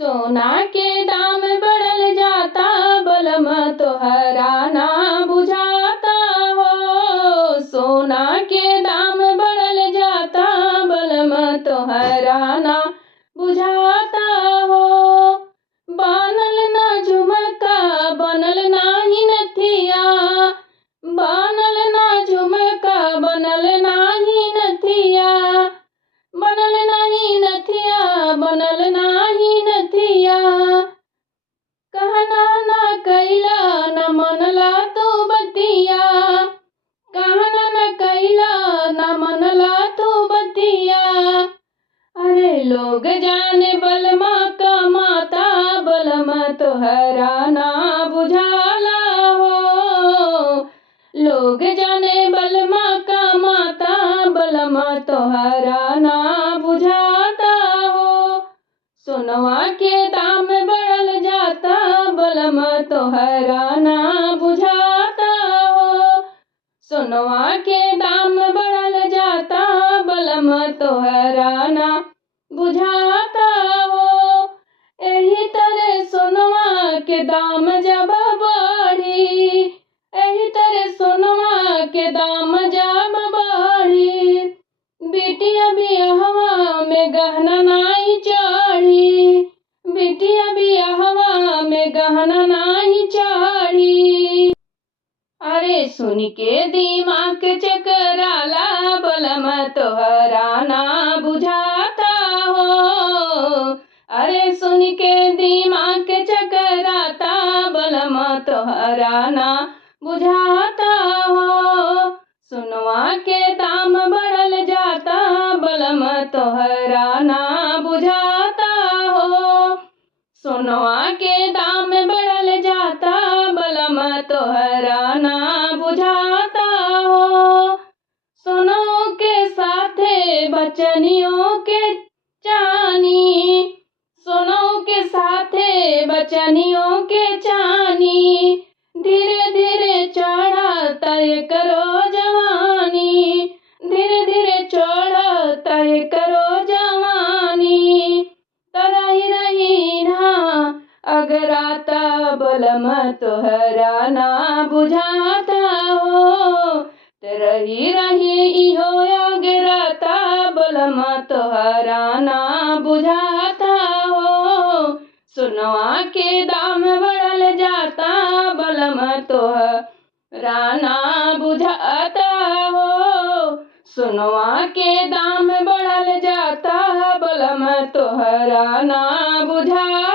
सोना के दाम बढ़ल जाता, बलम तोहरा ना बुझाता हो। सोना के दाम बढ़ल जाता, बलम तोहरा ना बुझाता हो। बनल ना झुमका, बनल नाही नथिया, बनल ना झुमका, बनल नाही नथिया, बनल नाही नथिया, बनल नाही नथिया। कहना ना कैला, न मनला तू बतिया, कहना न कैला, न मनला तू बतिया। अरे लोग जाने बलमा कमाता, बलमा तोहरा ना बुझाला हो। लोग जाने बलमा कमाता, बलमा तोहरा ना बुझाता हो। सोनवा के दाम बढ़ल जाता, बलमा तोहरा ना बुझाता हो। सोनवा के दाम बढ़ल जाता, बलमा तोहरा ना बुझाता हो। एही तरह सोनवा के दाम जब बढ़ी, एही तरह सोनवा के दाम जब बढ़ी। बिटिया बियाहवा में गहना नाई चढ़ी, बिटिया बियाहवा में गहना नाई चढ़ी। अरे सुन के दिमाग चकराला, बलमा तोहरा ना बुझाता हो। अरे सुन के दिमाग चकराता, बलमा तोहरा ना बुझाता हो। सोनवा के दाम बढ़ल जाता, बलमा तोहरा ना बुझाता हो। सोनवा के दाम बढ़ल जाता, बलमा तोहरा ना बुझाता हो। सोनों के साथे बचनियों के चानी, सोनों के साथे बचनियों के चानी। धीरे धीरे चढ़ता करो जवानी, धीरे धीरे चढ़ता करो जवानी। तरही रही ना अगराता, बलमा तोहरा ना बुझाता हो। तरही रही इहो अगराता, बलमा तोहरा ना बुझाता हो। सोनवा के दाम बढ़ल जाता, बलमा तोहरा ना बुझाता हो। सोनवा के दाम बढ़ल जाता, बलमा तोहरा ना बुझाता।